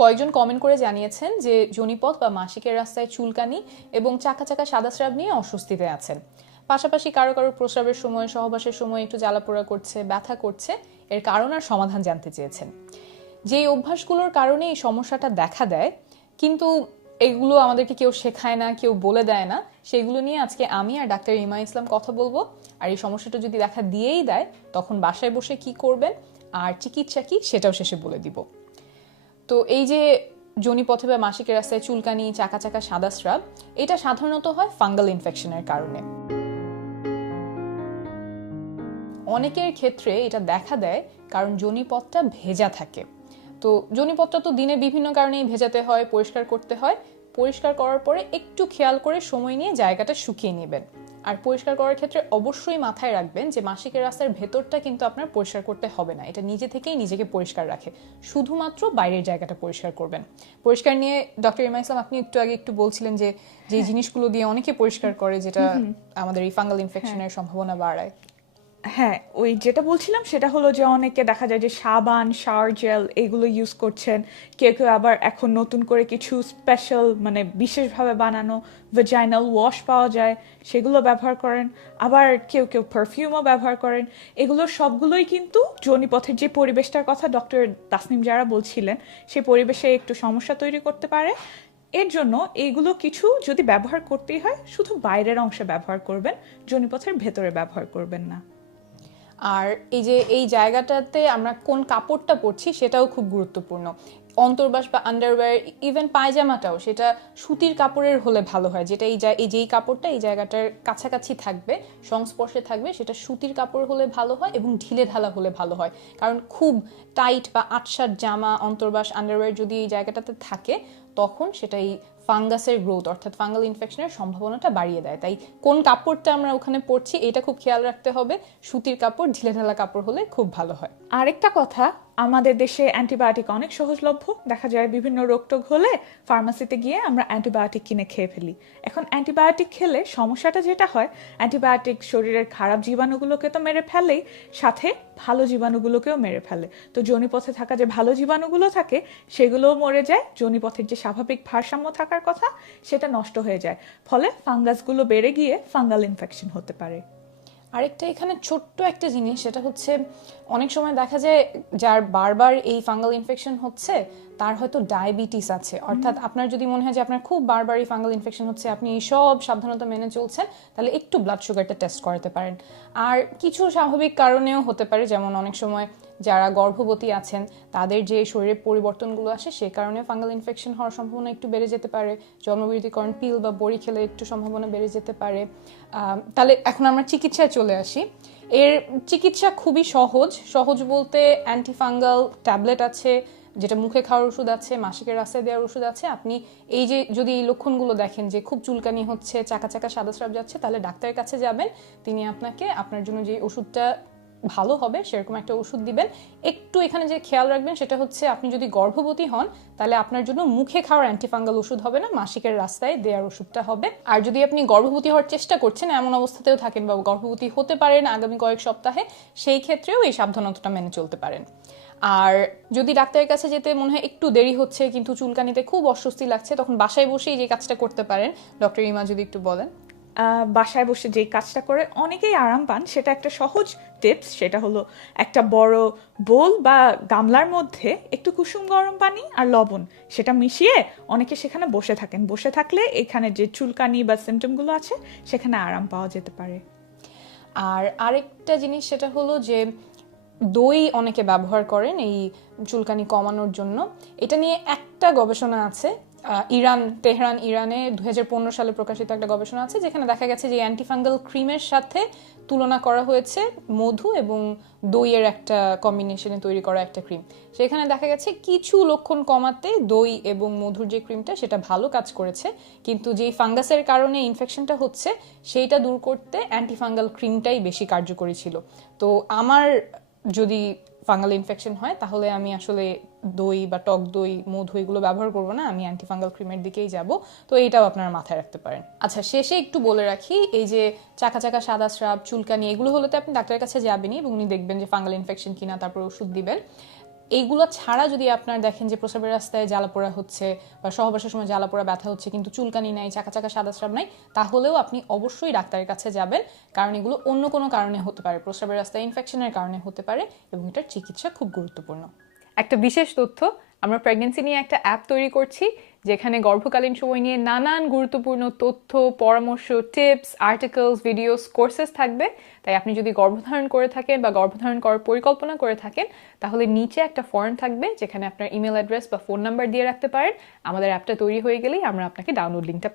কয়েকজন কমেন্ট করে জানিয়েছেন যে যোনিপথ বা মাসিকের রাস্তায় চুলকানি এবং চাকা চাকা সাদা স্রাব নিয়ে অস্বস্তিতে আছেন। পাশাপাশি কারো কারো প্রস্রাবের সময়, সহবাসের সময় একটু জ্বালাপোড়া করছে, ব্যথা করছে। এর কারণ আর সমাধান জানতে চেয়েছেন। যেই অভ্যাসগুলোর কারণে এই সমস্যাটা দেখা দেয়, কিন্তু এগুলো আমাদেরকে কেউ শেখায় না, কেউ বলে দেয় না, সেগুলো নিয়ে আজকে আমি আর ডাক্তার ইমা ইসলাম কথা বলবো। আর এই সমস্যাটা যদি দেখা দিয়েই দেয়, তখন বাসায় বসে কি করবেন আর চিকিৎসা কি সেটাও শেষে বলে দিব। তো এই যে যোনিপথে বা মাসিকের রাস্তায় চুলকানি, চাকা চাকা সাদা স্রাব, এটা সাধারণত হয় ফাঙ্গাল ইনফেকশনের কারণে। অনেকের ক্ষেত্রে এটা দেখা দেয় কারণ যোনিপথটা ভেজা থাকে। তো যোনিপথটা তো দিনে বিভিন্ন কারণেই ভেজাতে হয়, পরিষ্কার করতে হয়। পরিষ্কার করার পরে একটু খেয়াল করে সময় নিয়ে জায়গাটা শুকিয়ে নেবেন। আর পরিষ্কার করার ক্ষেত্রে অবশ্যই মাথায় রাখবেন যে মাসিকের রাস্তার ভেতরটা কিন্তু আপনার পরিষ্কার করতে হবে না, এটা নিজে থেকেই নিজেকে পরিষ্কার রাখে। শুধুমাত্র বাইরের জায়গাটা পরিষ্কার করবেন। পরিষ্কার নিয়ে ডক্টর ইমা ইসলাম, আপনি একটু আগে একটু বলছিলেন যে যে জিনিসগুলো দিয়ে অনেকে পরিষ্কার করে, যেটা আমাদের এই ফাঙ্গাল ইনফেকশনের সম্ভাবনা বাড়ায়। হ্যাঁ, ওই যেটা বলছিলাম সেটা হলো যে অনেকে দেখা যায় যে সাবান, শাওয়ার জেল এগুলো ইউজ করছেন। কেউ কেউ আবার এখন নতুন করে কিছু স্পেশাল মানে বিশেষভাবে বানানো ভেজাইনাল ওয়াশ পাওয়া যায়, সেগুলো ব্যবহার করেন। আবার কেউ কেউ পারফিউমও ব্যবহার করেন। এগুলো সবগুলোই কিন্তু যোনিপথের যে পরিবেশটার কথা ডক্টর তাসনিম যারা বলছিলেন, সেই পরিবেশে একটু সমস্যা তৈরি করতে পারে। এর জন্য এইগুলো কিছু যদি ব্যবহার করতেই হয়, শুধু বাইরের অংশে ব্যবহার করবেন, যোনিপথের ভেতরে ব্যবহার করবেন না। আর এই যে এই জায়গাটাতে আমরা কোন কাপড়টা পরছি সেটাও খুব গুরুত্বপূর্ণ। অন্তর্বাস বা আন্ডারওয়্যার, ইভেন পায়জামাটাও সেটা সুতির কাপড়ের হলে ভালো হয়, যেটা এই যেই কাপড়টা এই জায়গাটার কাছাকাছি থাকবে, সংস্পর্শে থাকবে, সেটা সুতির কাপড় হলে ভালো হয় এবং ঢিলে ঢালা হলে ভালো হয়। কারণ খুব টাইট বা আটসাট জামা, অন্তর্বাস, আন্ডারওয়্যার যদি এই জায়গাটাতে থাকে, তখন সেটা এই ফাঙ্গাসের গ্রোথ অর্থাৎ ফাঙ্গাল ইনফেকশনের সম্ভাবনাটা বাড়িয়ে দেয়। তাই কোন কাপড়টা আমরা ওখানে পরছি এটা খুব খেয়াল রাখতে হবে। সুতির কাপড়, ঢিলে ঢালা কাপড় হলে খুব ভালো হয়। আরেকটা কথা, আমাদের দেশে অ্যান্টিবায়োটিক অনেক সহজলভ্য। দেখা যায় বিভিন্ন রোগটোগ হলে ফার্মাসিতে গিয়ে আমরা অ্যান্টিবায়োটিক কিনে খেয়ে ফেলি। এখন অ্যান্টিবায়োটিক খেলে সমস্যাটা যেটা হয়, অ্যান্টিবায়োটিক শরীরের খারাপ জীবাণুগুলোকে তো মেরে ফেলেই, সাথে ভালো জীবাণুগুলোকেও মেরে ফেলে। তো যোনিপথে থাকা যে ভালো জীবাণুগুলো থাকে সেগুলোও মরে যায়, যোনিপথের যে স্বাভাবিক ভারসাম্য থাকার কথা সেটা নষ্ট হয়ে যায়। ফলে ফাঙ্গাসগুলো বেড়ে গিয়ে ফাঙ্গাল ইনফেকশন হতে পারে। আরেকটা এখানে ছোট্ট একটা জিনিস, সেটা হচ্ছে অনেক সময় দেখা যায় যার বারবার এই ফাঙ্গাল ইনফেকশন হচ্ছে তার হয়তো ডায়াবেটিস আছে। অর্থাৎ আপনার যদি মনে হয় যে আপনার খুব বারবার এই ফাঙ্গাল ইনফেকশন হচ্ছে, আপনি সব সাবধানতা মেনে চলছেন, তাহলে একটু ব্লাড সুগারটা টেস্ট করাতে পারেন। আর কিছু স্বাভাবিক কারণেও হতে পারে, যেমন অনেক সময় যারা গর্ভবতী আছেন তাদের যে শরীরে পরিবর্তনগুলো আসে সে কারণে ফাঙ্গাল ইনফেকশন হওয়ার সম্ভাবনা একটু বেড়ে যেতে পারে। জন্মবৃদ্ধিকরণ পিল বা বড়ি খেলে একটু সম্ভাবনা বেড়ে যেতে পারে। তাহলে এখন আমরা চিকিৎসায় চলে আসি। এর চিকিৎসা খুবই সহজ। সহজ বলতে অ্যান্টিফাঙ্গাল ট্যাবলেট আছে, যেটা মুখে খাওয়ার ওষুধ আছে, মাসিকের রাস্তায় দেওয়ার ওষুধ আছে। আপনি এই যে যদি এই লক্ষণগুলো দেখেন যে খুব চুলকানি হচ্ছে, চাকা চাকা সাদা স্রাব যাচ্ছে, তাহলে ডাক্তারের কাছে যাবেন। তিনি আপনাকে আপনার জন্য যে ওষুধটা ভালো হবে সেরকম একটা ওষুধ দিবেন। একটু এখানে যে খেয়াল রাখবেন সেটা হচ্ছে, আপনি যদি গর্ভবতী হন তাহলে আপনার জন্য মুখে খাওয়ার অ্যান্টিফাঙ্গাল ওষুধ হবে না, মাসিকের রাস্তায় দেওয়ার ওষুধটা হবে। আর যদি আপনি গর্ভবতী হওয়ার চেষ্টা করছেন, এমন অবস্থাতেও থাকেন বা গর্ভবতী হতে পারেন আগামী কয়েক সপ্তাহে, সেই ক্ষেত্রেও এই সাবধানতাটা মেনে চলতে পারেন। আর যদি ডাক্তারের কাছে যেতে মনে হয় একটু দেরি হচ্ছে কিন্তু চুলকানিতে খুব অস্বস্তি লাগছে, তখন বাসায় বসেই যে কাজটা করতে পারেন, ডক্টর ইমা যদি একটু বলেন। বাসায় বসে যেই কাজটা করে অনেকেই আরাম পান, সেটা একটা সহজ টিপস। সেটা হলো একটা বড় বোল বা গামলার মধ্যে একটু কুসুম গরম পানি আর লবণ সেটা মিশিয়ে অনেকে সেখানে বসে থাকেন। বসে থাকলে এখানে যে চুলকানি বা সিমটমগুলো আছে সেখানে আরাম পাওয়া যেতে পারে। আর আরেকটা জিনিস সেটা হলো যে দই অনেকে ব্যবহার করেন এই চুলকানি কমানোর জন্য। এটা নিয়ে একটা গবেষণা আছে, তেহরান ইরানে 2015 সালে প্রকাশিত একটা গবেষণা আছে, যেখানে দেখা গেছে যে অ্যান্টিফাঙ্গাল ক্রিমের সাথে তুলনা করা হয়েছে মধু এবং দইয়ের একটা কম্বিনেশনে তৈরি করা একটা ক্রিম। সেখানে দেখা গেছে কিছু লক্ষণ কমাতে দই এবং মধুর যে ক্রিমটা সেটা ভালো কাজ করেছে, কিন্তু যেই ফাঙ্গাসের কারণে ইনফেকশনটা হচ্ছে সেইটা দূর করতে অ্যান্টিফাঙ্গাল ক্রিমটাই বেশি কার্যকরী ছিল। তো আমার যদি ফাঙ্গাল ইনফেকশন হয় তাহলে আমি আসলে দই বা টক দই, মধু এগুলো ব্যবহার করবো না, আমি অ্যান্টিফাঙ্গাল ক্রিমের দিকেই যাব। তো এইটাও আপনারা মাথায় রাখতে পারেন। আচ্ছা, শেষে একটু বলে রাখি, এই যে চাকা চাকা সাদা স্রাব, চুলকানি, এগুলো হলে তো আপনি ডাক্তারের কাছে যাবেনই এবং উনি দেখবেন যে ফাঙ্গাল ইনফেকশন কিনা, তারপর ওষুধ দিবেন। এইগুলো ছাড়া যদি আপনার দেখেন যে প্রস্রাবের রাস্তায় জ্বালাপোড়া হচ্ছে বা সহবাসের সময় জ্বালাপোড়া ব্যথা হচ্ছে কিন্তু চুলকানি নাই, চাকা চাকা সাদা স্রাব নাই, তাহলেও আপনি অবশ্যই ডাক্তারের কাছে যাবেন, কারণ এগুলো অন্য কোনো কারণে হতে পারে, প্রস্রাবের রাস্তায় ইনফেকশনের কারণে হতে পারে, এবং এটার চিকিৎসা খুব গুরুত্বপূর্ণ। একটা বিশেষ তথ্য, আমরা প্রেগন্যান্সি নিয়ে একটা অ্যাপ তৈরি করছি যেখানে গর্ভকালীন সময় নিয়ে নানান গুরুত্বপূর্ণ তথ্য, পরামর্শ, টিপস, আর্টিকেলস, ভিডিওস, কোর্সেস থাকবে। তাই আপনি যদি গর্ভধারণ করে থাকেন বা গর্ভধারণ করার পরিকল্পনা করে থাকেন, তাহলে নিচে একটা ফর্ম থাকবে যেখানে আপনার ইমেল অ্যাড্রেস বা ফোন নাম্বার দিয়ে রাখতে পারেন। আমাদের অ্যাপটা তৈরি হয়ে গেলেই আমরা আপনাকে ডাউনলোড লিঙ্কটা